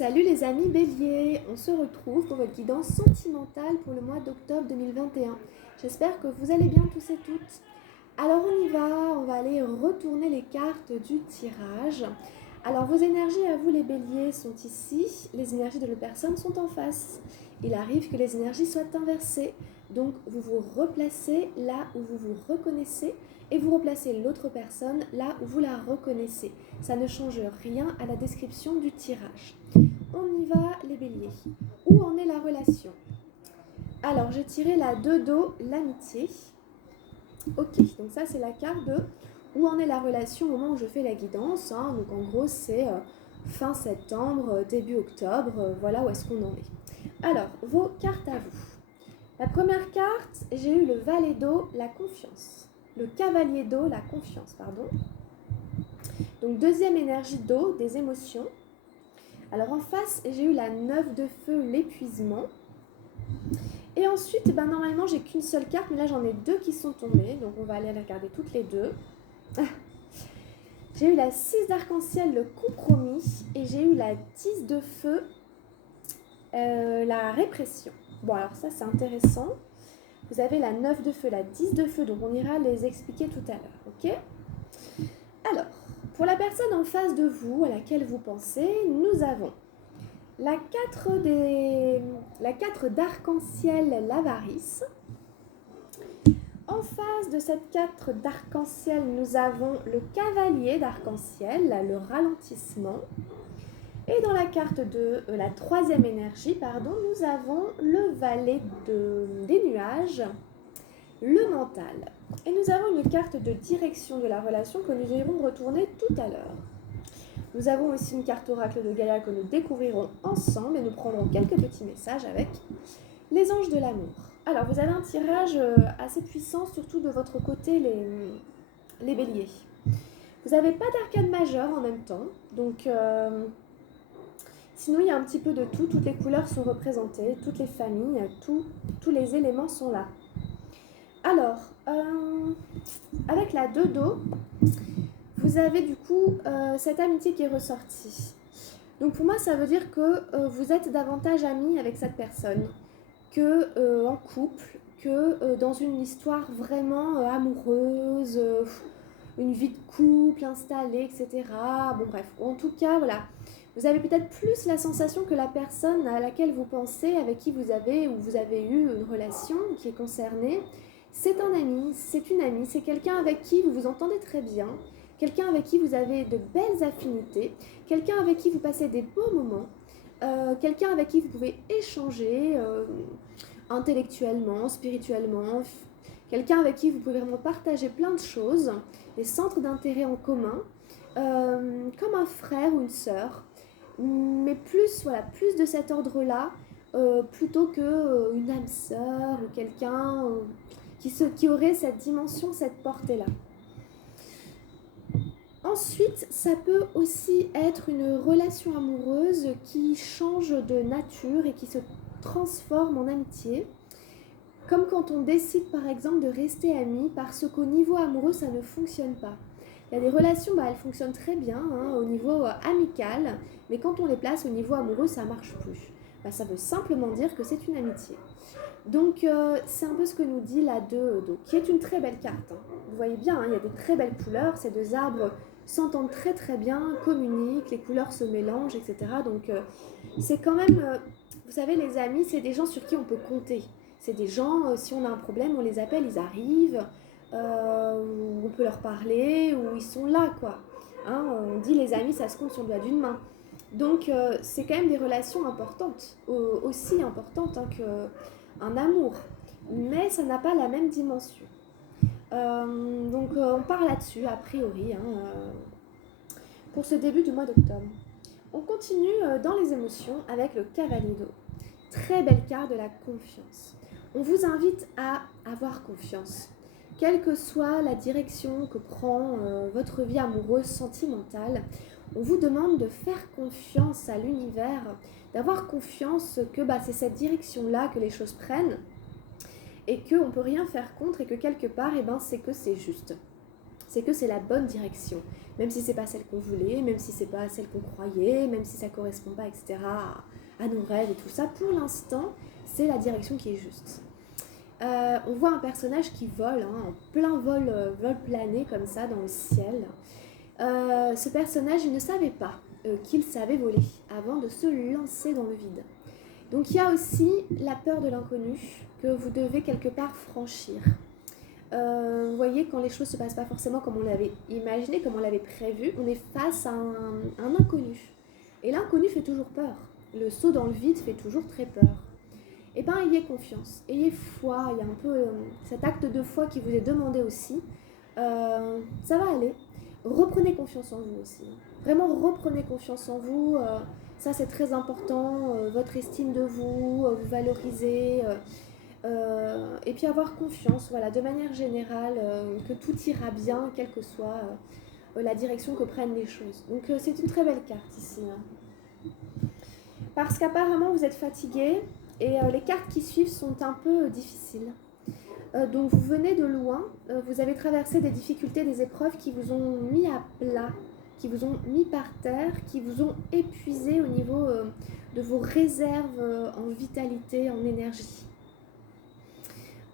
Salut les amis Bélier, on se retrouve pour votre guidance sentimentale pour le mois d'octobre 2021. J'espère que vous allez bien tous et toutes. Alors on va aller retourner les cartes du tirage. Alors vos énergies à vous les Béliers sont ici, les énergies de l'autre personne sont en face. Il arrive que les énergies soient inversées, donc vous vous replacez là où vous vous reconnaissez et vous replacez l'autre personne là où vous la reconnaissez. Ça ne change rien à la description du tirage. On y va les béliers. Où en est la relation? Alors j'ai tiré la 2 d'eau, l'amitié. Ok, donc ça c'est la carte de où en est la relation au moment où je fais la guidance. Donc en gros c'est fin septembre, début octobre, voilà où est-ce qu'on en est. Alors, vos cartes à vous. La première carte, j'ai eu le valet d'eau, la confiance. Le cavalier d'eau, la confiance, pardon. Donc deuxième énergie d'eau, des émotions. Alors en face, j'ai eu la 9 de feu, l'épuisement. Et ensuite, normalement, j'ai qu'une seule carte, mais là, j'en ai deux qui sont tombées. Donc, on va aller les regarder toutes les deux. J'ai eu la 6 d'arc-en-ciel, le compromis. Et j'ai eu la 10 de feu, la répression. Bon, alors ça, c'est intéressant. Vous avez la 9 de feu, la 10 de feu. Donc, on ira les expliquer tout à l'heure. Ok ? Alors, pour la personne en face de vous, à laquelle vous pensez, nous avons la 4 d'arc-en-ciel, l'avarice. En face de cette 4 d'arc-en-ciel, nous avons le cavalier d'arc-en-ciel, le ralentissement. Et dans la carte de la troisième énergie, nous avons le valet des nuages, le mental. Et nous avons une carte de direction de la relation que nous irons retourner tout à l'heure. Nous avons aussi une carte oracle de Gaïa que nous découvrirons ensemble et nous prendrons quelques petits messages avec les anges de l'amour. Alors, vous avez un tirage assez puissant, surtout de votre côté, les béliers. Vous n'avez pas d'arcane majeur en même temps, donc sinon il y a un petit peu de tout, toutes les couleurs sont représentées, toutes les familles, tous les éléments sont là. Alors, avec la 2 d'eau, vous avez du coup cette amitié qui est ressortie. Donc pour moi, ça veut dire que vous êtes davantage amis avec cette personne que en couple, que dans une histoire vraiment amoureuse, une vie de couple installée, etc. Bon bref, en tout cas, voilà. Vous avez peut-être plus la sensation que la personne à laquelle vous pensez, avec qui vous avez eu une relation qui est concernée, c'est un ami, c'est une amie, c'est quelqu'un avec qui vous vous entendez très bien, quelqu'un avec qui vous avez de belles affinités, quelqu'un avec qui vous passez des beaux moments, quelqu'un avec qui vous pouvez échanger intellectuellement, spirituellement, quelqu'un avec qui vous pouvez vraiment partager plein de choses, des centres d'intérêt en commun, comme un frère ou une sœur, mais plus de cet ordre-là, plutôt qu'une âme sœur ou quelqu'un qui aurait cette dimension, cette portée-là. Ensuite, ça peut aussi être une relation amoureuse qui change de nature et qui se transforme en amitié. Comme quand on décide par exemple de rester amis parce qu'au niveau amoureux, ça ne fonctionne pas. Il y a des relations, elles fonctionnent très bien au niveau amical, mais quand on les place au niveau amoureux, ça ne marche plus. Ça veut simplement dire que c'est une amitié. Donc c'est un peu ce que nous dit la 2 d'eau, qui est une très belle carte. Vous voyez bien, il y a des très belles couleurs, ces deux arbres s'entendent très très bien, communiquent, les couleurs se mélangent, etc. Donc c'est quand même, vous savez, les amis, c'est des gens sur qui on peut compter. C'est des gens, si on a un problème, on les appelle, ils arrivent, on peut leur parler, ou ils sont là, quoi. On dit les amis, ça se compte sur le doigt d'une main. Donc c'est quand même des relations importantes, aussi importantes qu'un amour, mais ça n'a pas la même dimension. Donc on part là-dessus, a priori, pour ce début du mois d'octobre. On continue dans les émotions avec le cavalier d'eau. Très belle carte de la confiance. On vous invite à avoir confiance. Quelle que soit la direction que prend votre vie amoureuse, sentimentale, on vous demande de faire confiance à l'univers, d'avoir confiance que c'est cette direction-là que les choses prennent et qu'on ne peut rien faire contre et que quelque part, c'est que c'est juste. c'est que c'est la bonne direction. Même si c'est pas celle qu'on voulait, même si c'est pas celle qu'on croyait, même si ça correspond pas, etc., à nos rêves et tout ça, pour l'instant, c'est la direction qui est juste. On voit un personnage qui vole, en plein vol plané comme ça dans le ciel. Ce personnage, il ne savait pas qu'il savait voler avant de se lancer dans le vide. Donc il y a aussi la peur de l'inconnu que vous devez quelque part franchir. Vous voyez, quand les choses ne se passent pas forcément comme on l'avait imaginé, comme on l'avait prévu, on est face à un inconnu. Et l'inconnu fait toujours peur. Le saut dans le vide fait toujours très peur. Eh bien, ayez confiance, ayez foi, il y a un peu cet acte de foi qui vous est demandé aussi. Ça va aller. Reprenez confiance en vous aussi. Vraiment, reprenez confiance en vous. Ça, c'est très important. Votre estime de vous, vous valoriser. Et puis avoir confiance, voilà, de manière générale, que tout ira bien, quelle que soit la direction que prennent les choses. Donc, c'est une très belle carte ici. Parce qu'apparemment, vous êtes fatigué. Et les cartes qui suivent sont un peu difficiles. Donc vous venez de loin, vous avez traversé des difficultés, des épreuves qui vous ont mis à plat, qui vous ont mis par terre, qui vous ont épuisé au niveau de vos réserves en vitalité, en énergie.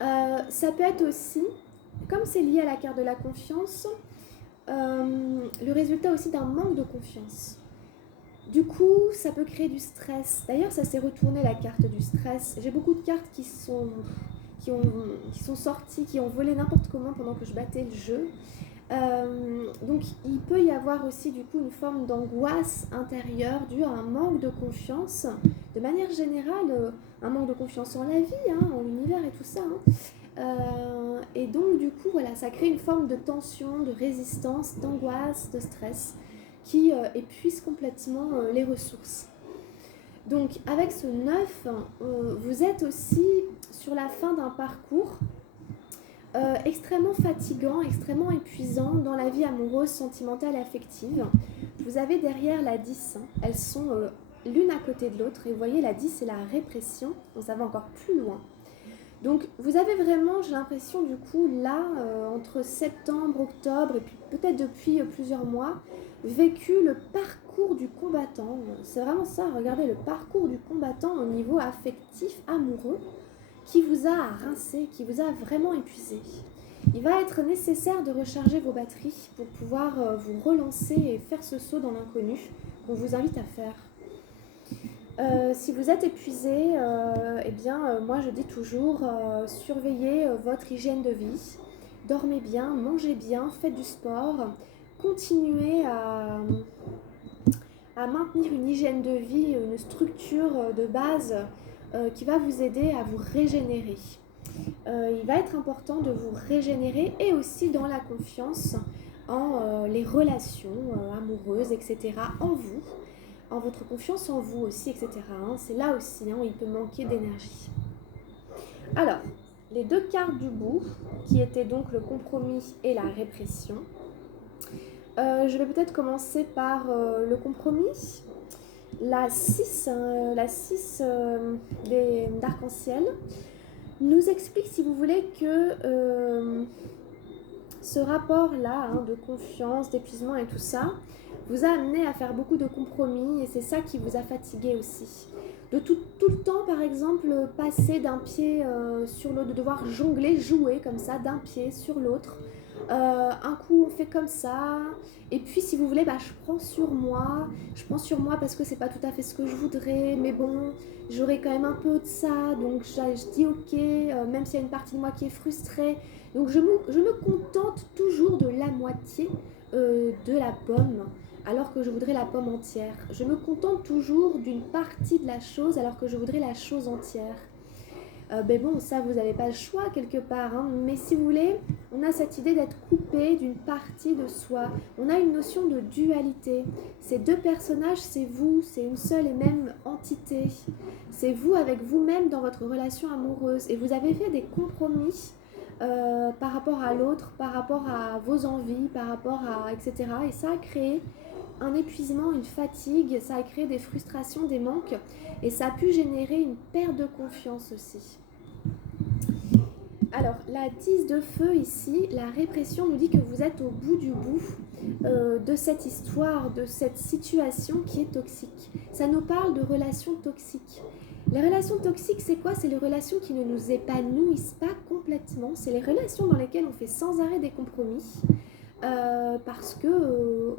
Ça peut être aussi, comme c'est lié à la carte de la confiance, le résultat aussi d'un manque de confiance. Du coup, ça peut créer du stress. D'ailleurs, ça s'est retourné la carte du stress. J'ai beaucoup de cartes qui sont sorties, qui ont volé n'importe comment pendant que je battais le jeu. Donc, il peut y avoir aussi du coup une forme d'angoisse intérieure due à un manque de confiance. De manière générale, un manque de confiance en la vie, en l'univers et tout ça. Et donc, du coup, voilà, ça crée une forme de tension, de résistance, d'angoisse, de stress, qui épuise complètement les ressources. Donc avec ce 9, vous êtes aussi sur la fin d'un parcours extrêmement fatigant, extrêmement épuisant dans la vie amoureuse, sentimentale et affective. Vous avez derrière la 10, elles sont l'une à côté de l'autre, et vous voyez la 10 c'est la répression, donc ça va encore plus loin. Donc vous avez vraiment, j'ai l'impression du coup, là, entre septembre, octobre, et puis peut-être depuis plusieurs mois, vécu le parcours du combattant. C'est vraiment ça, regardez le parcours du combattant au niveau affectif, amoureux, qui vous a rincé, qui vous a vraiment épuisé. Il va être nécessaire de recharger vos batteries pour pouvoir vous relancer et faire ce saut dans l'inconnu qu'on vous invite à faire. Si vous êtes épuisé, moi je dis toujours, surveillez votre hygiène de vie, dormez bien, mangez bien, faites du sport, continuez à maintenir une hygiène de vie, une structure de base qui va vous aider à vous régénérer. Il va être important de vous régénérer et aussi dans la confiance en les relations amoureuses, etc., en vous, en votre confiance en vous aussi, etc. C'est là aussi où il peut manquer d'énergie. Alors, les deux cartes du bout, qui étaient donc le compromis et la répression. Je vais peut-être commencer par le compromis. La 6 d'arc-en-ciel nous explique, si vous voulez, que ce rapport-là de confiance, d'épuisement et tout ça, vous a amené à faire beaucoup de compromis et c'est ça qui vous a fatigué aussi. De tout le temps, par exemple, passer d'un pied sur l'autre, de devoir jongler, jouer comme ça, d'un pied sur l'autre. Un coup on fait comme ça et puis si vous voulez je prends sur moi parce que c'est pas tout à fait ce que je voudrais, mais bon j'aurais quand même un peu de ça, donc je dis ok, même s'il y a une partie de moi qui est frustrée, donc je me contente toujours de la moitié de la pomme alors que je voudrais la pomme entière. Je me contente toujours d'une partie de la chose alors que je voudrais la chose entière. Ça vous n'avez pas le choix quelque part, mais si vous voulez, on a cette idée d'être coupé d'une partie de soi. On a une notion de dualité. Ces deux personnages, c'est vous, c'est une seule et même entité. C'est vous avec vous-même dans votre relation amoureuse. Et vous avez fait des compromis par rapport à l'autre, par rapport à vos envies, par rapport à etc. Et ça a créé un épuisement, une fatigue, ça a créé des frustrations, des manques, et ça a pu générer une perte de confiance aussi. Alors, la 10 de feu ici, la répression nous dit que vous êtes au bout du bout de cette histoire, de cette situation qui est toxique. Ça nous parle de relations toxiques. Les relations toxiques, c'est quoi? C'est les relations qui ne nous épanouissent pas complètement. C'est les relations dans lesquelles on fait sans arrêt des compromis. Parce que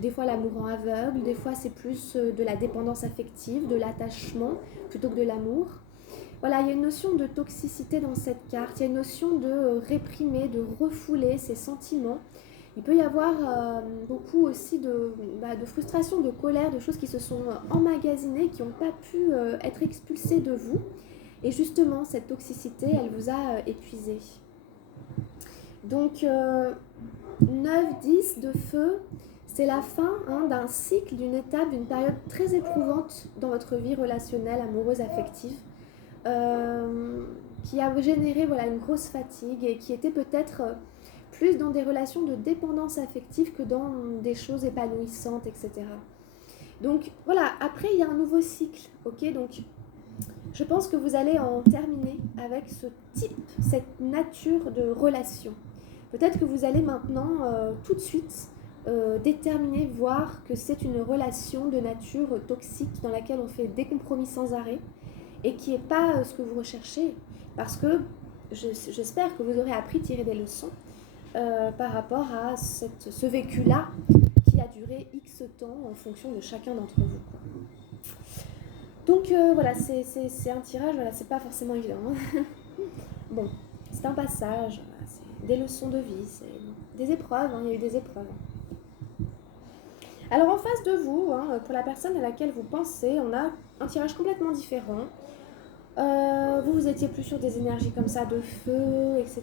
des fois l'amour en aveugle, des fois c'est plus de la dépendance affective, de l'attachement plutôt que de l'amour. Voilà, il y a une notion de toxicité dans cette carte, il y a une notion de réprimer, de refouler ses sentiments. Il peut y avoir beaucoup aussi de frustration, de colère, de choses qui se sont emmagasinées, qui n'ont pas pu être expulsées de vous. Et justement, cette toxicité, elle vous a épuisé. Donc, 9-10 de feu, c'est la fin d'un cycle, d'une étape, d'une période très éprouvante dans votre vie relationnelle, amoureuse, affective. Qui a généré une grosse fatigue et qui était peut-être plus dans des relations de dépendance affective que dans des choses épanouissantes, etc. Donc voilà, après il y a un nouveau cycle, ok? Donc je pense que vous allez en terminer avec ce type, cette nature de relation. Peut-être que vous allez maintenant tout de suite déterminer, voir que c'est une relation de nature toxique dans laquelle on fait des compromis sans arrêt et qui n'est pas ce que vous recherchez, parce que j'espère que vous aurez appris à tirer des leçons par rapport à ce vécu-là qui a duré X temps en fonction de chacun d'entre vous. Donc voilà, c'est un tirage, voilà, c'est pas forcément évident. Bon, c'est un passage, voilà, c'est des leçons de vie, c'est des épreuves, il y a eu des épreuves. Alors en face de vous, pour la personne à laquelle vous pensez, on a un tirage complètement différent. Vous étiez plus sur des énergies comme ça, de feu, etc.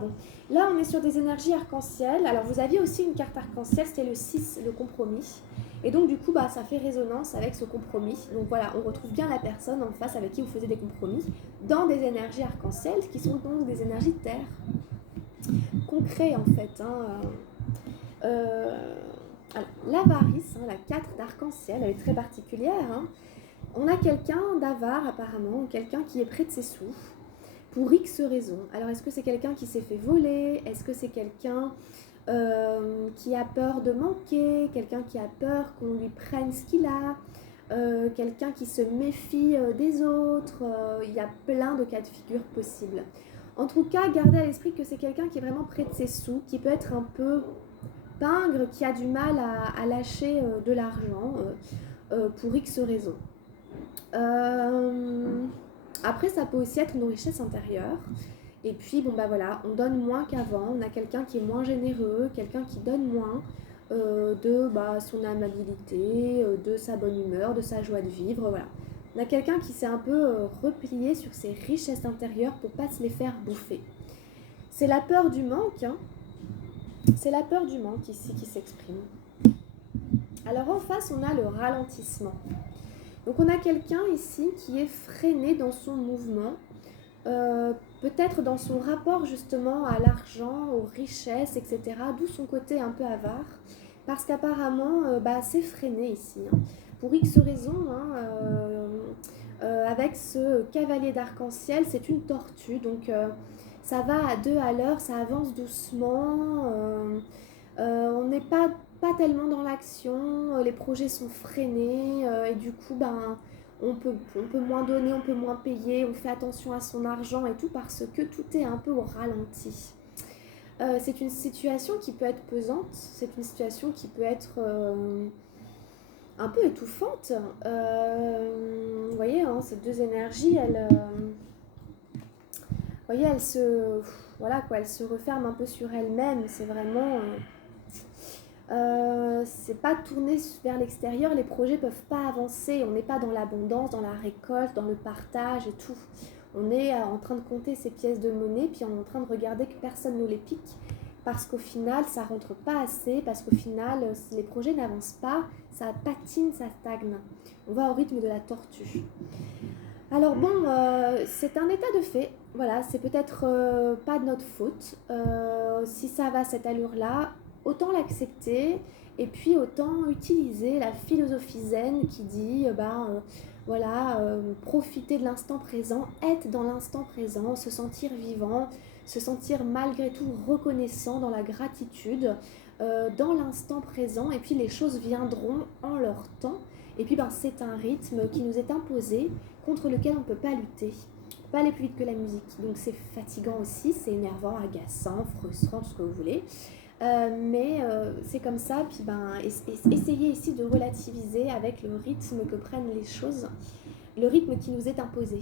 Bon. Là, on est sur des énergies arc-en-ciel. Alors, vous aviez aussi une carte arc-en-ciel, c'était le 6, le compromis. Et donc, du coup, ça fait résonance avec ce compromis. Donc, voilà, on retrouve bien la personne en face avec qui vous faisiez des compromis dans des énergies arc-en-ciel qui sont donc des énergies de terre. Concret, en fait. Alors, l'avarice, la 4 d'arc-en-ciel, elle est très particulière. On a quelqu'un d'avare apparemment, quelqu'un qui est près de ses sous, pour X raisons. Alors est-ce que c'est quelqu'un qui s'est fait voler? Est-ce que c'est quelqu'un qui a peur de manquer? Quelqu'un qui a peur qu'on lui prenne ce qu'il a? Quelqu'un qui se méfie des autres? Il y a plein de cas de figure possibles. En tout cas, gardez à l'esprit que c'est quelqu'un qui est vraiment près de ses sous, qui peut être un peu pingre, qui a du mal à lâcher de l'argent pour X raisons. Après, ça peut aussi être une richesse intérieure. Et puis, on donne moins qu'avant. On a quelqu'un qui est moins généreux, quelqu'un qui donne moins de son amabilité, de sa bonne humeur, de sa joie de vivre. Voilà. On a quelqu'un qui s'est un peu replié sur ses richesses intérieures pour ne pas se les faire bouffer. C'est la peur du manque. C'est la peur du manque ici qui s'exprime. Alors en face, on a le ralentissement. Donc on a quelqu'un ici qui est freiné dans son mouvement, peut-être dans son rapport justement à l'argent, aux richesses, etc. D'où son côté un peu avare, parce qu'apparemment c'est freiné ici. Pour X raisons, avec ce cavalier d'arc-en-ciel, c'est une tortue, donc ça va à 2 à l'heure, ça avance doucement, on n'est pas tellement dans l'action, les projets sont freinés et du coup on peut moins donner, on peut moins payer, on fait attention à son argent et tout parce que tout est un peu au ralenti. C'est une situation qui peut être pesante, c'est une situation qui peut être un peu étouffante. Vous voyez, ces deux énergies, elles se referment un peu sur elles-mêmes. C'est vraiment... c'est pas tourné vers l'extérieur, les projets peuvent pas avancer, on n'est pas dans l'abondance, dans la récolte, dans le partage et tout. On est en train de compter ces pièces de monnaie, puis on est en train de regarder que personne ne les pique, parce qu'au final ça rentre pas assez, parce qu'au final si les projets n'avancent pas, ça patine, ça stagne. On va au rythme de la tortue. Alors c'est un état de fait, voilà, c'est peut-être pas de notre faute. Si ça va à cette allure-là, autant l'accepter Et puis autant utiliser la philosophie zen qui dit, profiter de l'instant présent, être dans l'instant présent, se sentir vivant, se sentir malgré tout reconnaissant dans la gratitude, dans l'instant présent, et puis les choses viendront en leur temps. Et puis c'est un rythme qui nous est imposé, contre lequel on ne peut pas lutter. On ne peut pas aller plus vite que la musique. Donc c'est fatigant aussi, c'est énervant, agaçant, frustrant, tout ce que vous voulez. Mais c'est comme ça, puis essayez ici de relativiser avec le rythme que prennent les choses, le rythme qui nous est imposé.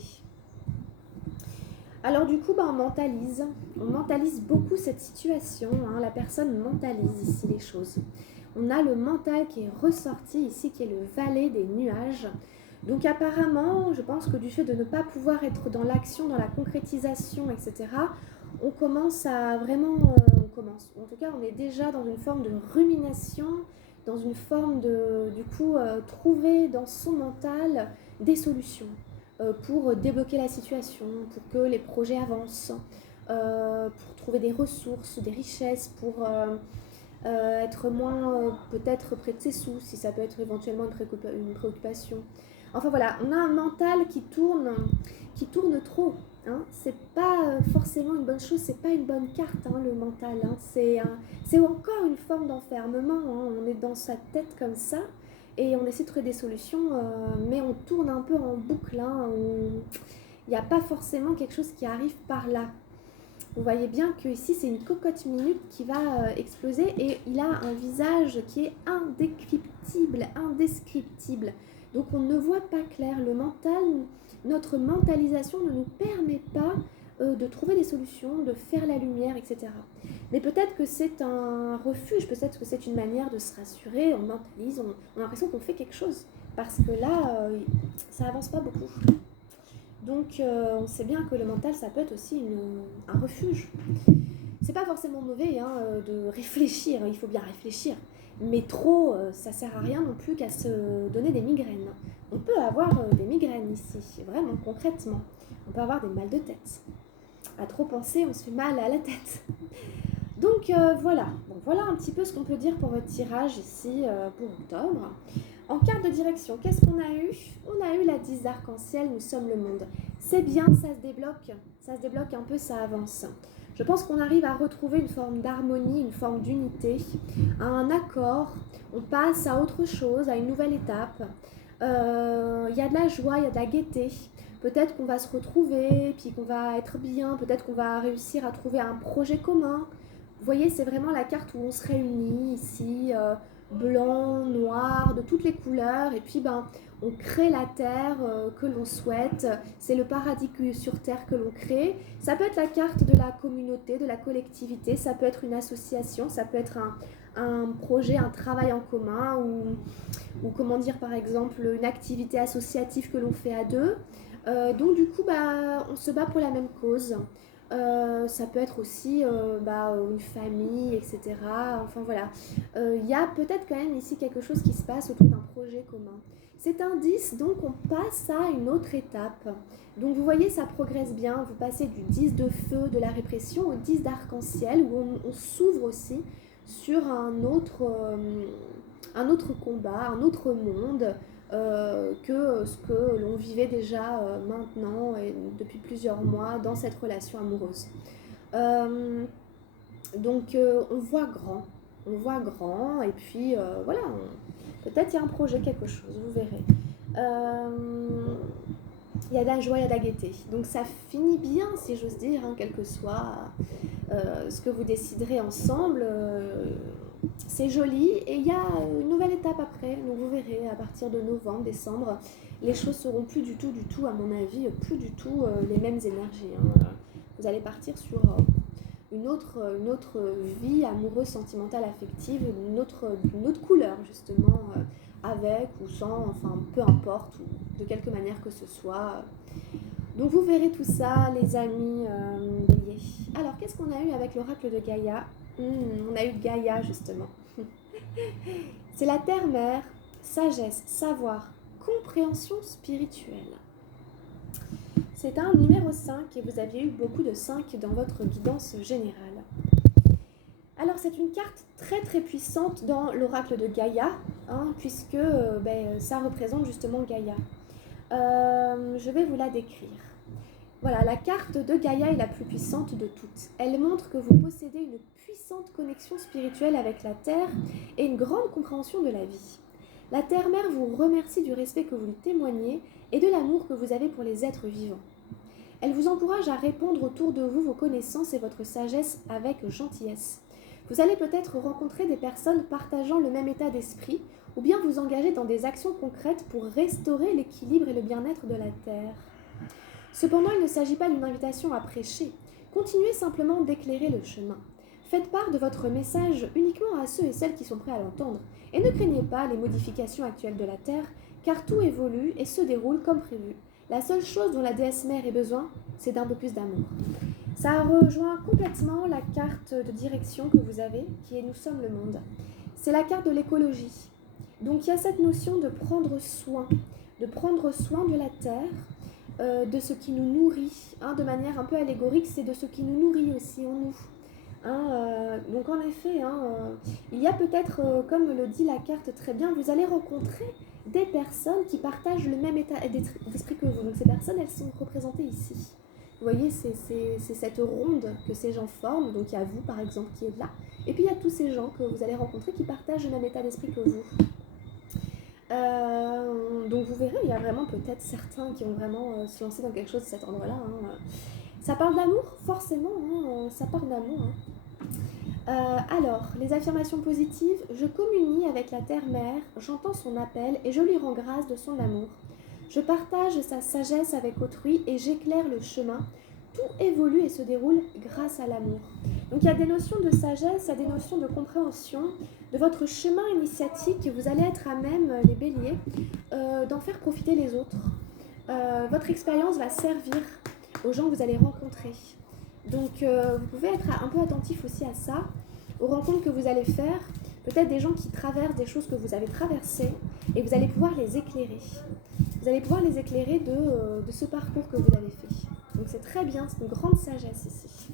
Alors du coup, on mentalise beaucoup cette situation, hein. La personne mentalise ici les choses. On a le mental qui est ressorti ici, qui est le valet des nuages. Donc apparemment, je pense que du fait de ne pas pouvoir être dans l'action, dans la concrétisation, etc., on commence à vraiment... en tout cas, on est déjà dans une forme de rumination, dans une forme de, trouver dans son mental des solutions pour débloquer la situation, pour que les projets avancent, pour trouver des ressources, des richesses, pour être moins peut-être près de ses sous, si ça peut être éventuellement une préoccupation. Enfin voilà, on a un mental qui tourne trop. Hein. C'est pas forcément une bonne chose, c'est pas une bonne carte, hein, le mental. Hein. C'est encore une forme d'enfermement. Hein. On est dans sa tête comme ça et on essaie de trouver des solutions, mais on tourne un peu en boucle. Hein, il n'y a pas forcément quelque chose qui arrive par là. Vous voyez bien que ici c'est une cocotte minute qui va exploser et il a un visage qui est indescriptible. Donc on ne voit pas clair. Le mental, notre mentalisation ne nous permet pas de trouver des solutions, de faire la lumière, etc. Mais peut-être que c'est un refuge, peut-être que c'est une manière de se rassurer, on mentalise, on a l'impression qu'on fait quelque chose. Parce que là, ça avance pas beaucoup. Donc on sait bien que le mental, ça peut être aussi un refuge. C'est pas forcément mauvais de réfléchir, il faut bien réfléchir. Mais trop, ça sert à rien non plus qu'à se donner des migraines. On peut avoir des migraines ici, vraiment concrètement. On peut avoir des mal de tête. À trop penser, on se fait mal à la tête. Donc voilà. Donc, voilà un petit peu ce qu'on peut dire pour votre tirage ici pour octobre. En carte de direction, qu'est-ce qu'on a eu ? On a eu la 10 d'arc-en-ciel, nous sommes le monde. C'est bien, ça se débloque un peu, ça avance. Je pense qu'on arrive à retrouver une forme d'harmonie, une forme d'unité, un accord, on passe à autre chose, à une nouvelle étape. Y a de la joie, il y a de la gaieté. Peut-être qu'on va se retrouver, puis qu'on va être bien, peut-être qu'on va réussir à trouver un projet commun. Vous voyez, c'est vraiment la carte où on se réunit ici, blanc, noir, de toutes les couleurs, et puis on crée la terre que l'on souhaite, c'est le paradis sur terre que l'on crée. Ça peut être la carte de la communauté, de la collectivité, ça peut être une association, ça peut être un projet, un travail en commun, ou comment dire par exemple une activité associative que l'on fait à deux. Donc du coup on se bat pour la même cause. Ça peut être aussi une famille, etc. Enfin voilà, y a peut-être quand même ici quelque chose qui se passe autour d'un projet commun. C'est un 10, donc on passe à une autre étape. Donc vous voyez, ça progresse bien. Vous passez du 10 de feu, de la répression, au 10 d'arc-en-ciel, où on s'ouvre aussi sur un autre combat, un autre monde, que ce que l'on vivait déjà maintenant et depuis plusieurs mois dans cette relation amoureuse. Donc on voit grand et puis voilà, peut-être il y a un projet, quelque chose, vous verrez. Il y a de la joie, il y a de la gaieté. Donc ça finit bien, si j'ose dire, quel que soit ce que vous déciderez ensemble. C'est joli et il y a une nouvelle étape après. Donc vous verrez, à partir de novembre, décembre, les choses seront plus du tout, à mon avis, plus du tout les mêmes énergies. Vous allez partir sur une autre vie amoureuse, sentimentale, affective, une autre couleur justement, avec ou sans, enfin peu importe, ou de quelque manière que ce soit. Donc vous verrez tout ça, les amis béliers. Alors qu'est-ce qu'on a eu avec l'oracle de Gaïa ? On a eu Gaïa justement. C'est la terre-mère, sagesse, savoir, compréhension spirituelle. C'est un numéro 5 et vous aviez eu beaucoup de 5 dans votre guidance générale. Alors c'est une carte très très puissante dans l'oracle de Gaïa, hein, puisque ça représente justement Gaïa. Je vais vous la décrire. Voilà, la carte de Gaïa est la plus puissante de toutes. Elle montre que vous possédez une puissante connexion spirituelle avec la Terre et une grande compréhension de la vie. La Terre-Mère vous remercie du respect que vous lui témoignez et de l'amour que vous avez pour les êtres vivants. Elle vous encourage à répandre autour de vous vos connaissances et votre sagesse avec gentillesse. Vous allez peut-être rencontrer des personnes partageant le même état d'esprit ou bien vous engager dans des actions concrètes pour restaurer l'équilibre et le bien-être de la Terre. Cependant, il ne s'agit pas d'une invitation à prêcher. Continuez simplement d'éclairer le chemin. Faites part de votre message uniquement à ceux et celles qui sont prêts à l'entendre. Et ne craignez pas les modifications actuelles de la Terre, car tout évolue et se déroule comme prévu. La seule chose dont la déesse mère ait besoin, c'est d'un peu plus d'amour. Ça rejoint complètement la carte de direction que vous avez, qui est Nous sommes le monde. C'est la carte de l'écologie. Donc il y a cette notion de prendre soin de la Terre, de ce qui nous nourrit, hein, de manière un peu allégorique, c'est de ce qui nous nourrit aussi en nous. Donc en effet, il y a peut-être, comme le dit la carte très bien, vous allez rencontrer des personnes qui partagent le même état d'esprit que vous. Donc ces personnes, elles sont représentées ici. Vous voyez, c'est cette ronde que ces gens forment. Donc il y a vous, par exemple, qui êtes là. Et puis il y a tous ces gens que vous allez rencontrer qui partagent le même état d'esprit que vous. Donc vous verrez, il y a vraiment peut-être certains qui ont vraiment se lancé dans quelque chose de cet endroit-là. Ça parle d'amour, forcément, ça parle d'amour. Alors, les affirmations positives. Je communie avec la Terre-Mère, j'entends son appel et je lui rends grâce de son amour. Je partage sa sagesse avec autrui et j'éclaire le chemin. Tout évolue et se déroule grâce à l'amour. Donc il y a des notions de sagesse, il y a des notions de compréhension de votre chemin initiatique. Vous allez être à même, les béliers, d'en faire profiter les autres. Votre expérience va servir aux gens que vous allez rencontrer. Donc vous pouvez être un peu attentif aussi à ça, aux rencontres que vous allez faire, peut-être des gens qui traversent des choses que vous avez traversées, et vous allez pouvoir les éclairer. Vous allez pouvoir les éclairer de ce parcours que vous avez fait. Donc c'est très bien, c'est une grande sagesse ici.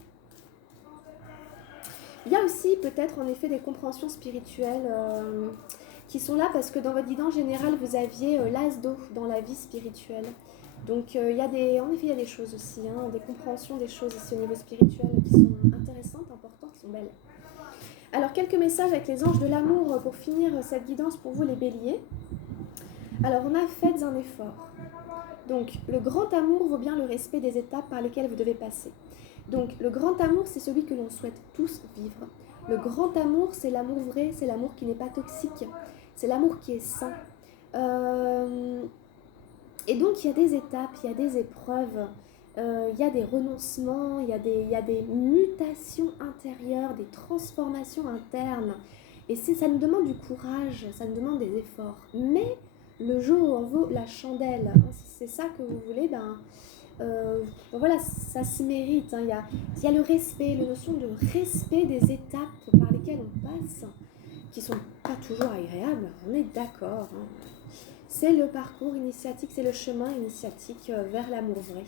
Il y a aussi peut-être en effet des compréhensions spirituelles qui sont là parce que dans votre guidance générale, vous aviez l'as d'eau dans la vie spirituelle. Donc en effet, il y a des choses aussi, des compréhensions des choses ici au niveau spirituel qui sont intéressantes, importantes, qui sont belles. Alors quelques messages avec les anges de l'amour pour finir cette guidance pour vous les béliers. Alors on a fait un effort. Donc le grand amour vaut bien le respect des étapes par lesquelles vous devez passer. Donc le grand amour, c'est celui que l'on souhaite tous vivre. Le grand amour, c'est l'amour vrai, c'est l'amour qui n'est pas toxique, c'est l'amour qui est sain. Et donc il y a des étapes, il y a des épreuves, il y a des renoncements, il y a des mutations intérieures, des transformations internes. Et ça nous demande du courage, ça nous demande des efforts. Mais le jeu en vaut la chandelle. Si c'est ça que vous voulez, voilà, ça se mérite. Il y a le respect, la notion de respect des étapes par lesquelles on passe, qui ne sont pas toujours agréables, on est d'accord. C'est le parcours initiatique, c'est le chemin initiatique vers l'amour vrai.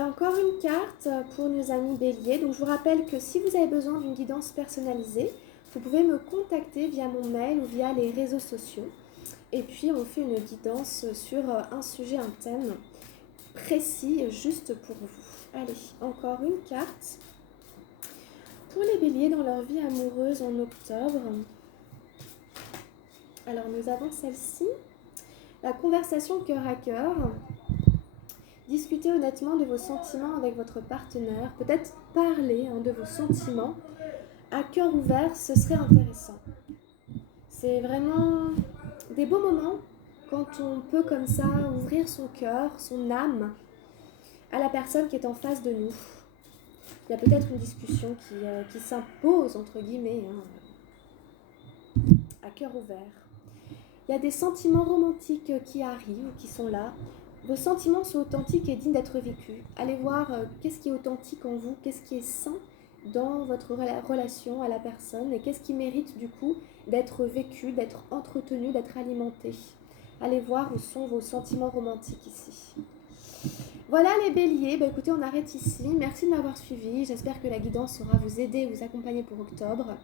Encore une carte pour nos amis béliers. Donc je vous rappelle que si vous avez besoin d'une guidance personnalisée, vous pouvez me contacter via mon mail ou via les réseaux sociaux. Et puis on fait une guidance sur un sujet, un thème précis juste pour vous. Allez, encore une carte pour les béliers dans leur vie amoureuse en octobre. Alors nous avons celle-ci, la conversation cœur à cœur. Discutez honnêtement de vos sentiments avec votre partenaire, peut-être parler de vos sentiments à cœur ouvert, ce serait intéressant. C'est vraiment des beaux moments quand on peut comme ça ouvrir son cœur, son âme à la personne qui est en face de nous. Il y a peut-être une discussion qui s'impose, entre guillemets, à cœur ouvert. Il y a des sentiments romantiques qui arrivent, qui sont là. Vos sentiments sont authentiques et dignes d'être vécus. Allez voir qu'est-ce qui est authentique en vous, qu'est-ce qui est sain dans votre relation à la personne et qu'est-ce qui mérite du coup d'être vécu, d'être entretenu, d'être alimenté. Allez voir où sont vos sentiments romantiques ici. Voilà les béliers, bah écoutez, on arrête ici. Merci de m'avoir suivi. J'espère que la guidance saura vous aider, vous accompagner pour octobre.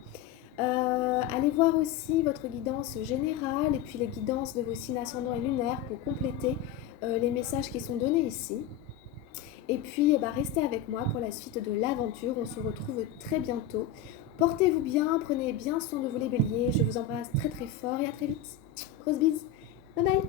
Allez voir aussi votre guidance générale et puis les guidances de vos signes ascendants et lunaires pour compléter les messages qui sont donnés ici. Et puis restez avec moi pour la suite de l'aventure. On se retrouve très bientôt. Portez-vous bien, prenez bien soin de vous les béliers. Je vous embrasse très très fort et à très vite. Grosse bise. Bye bye.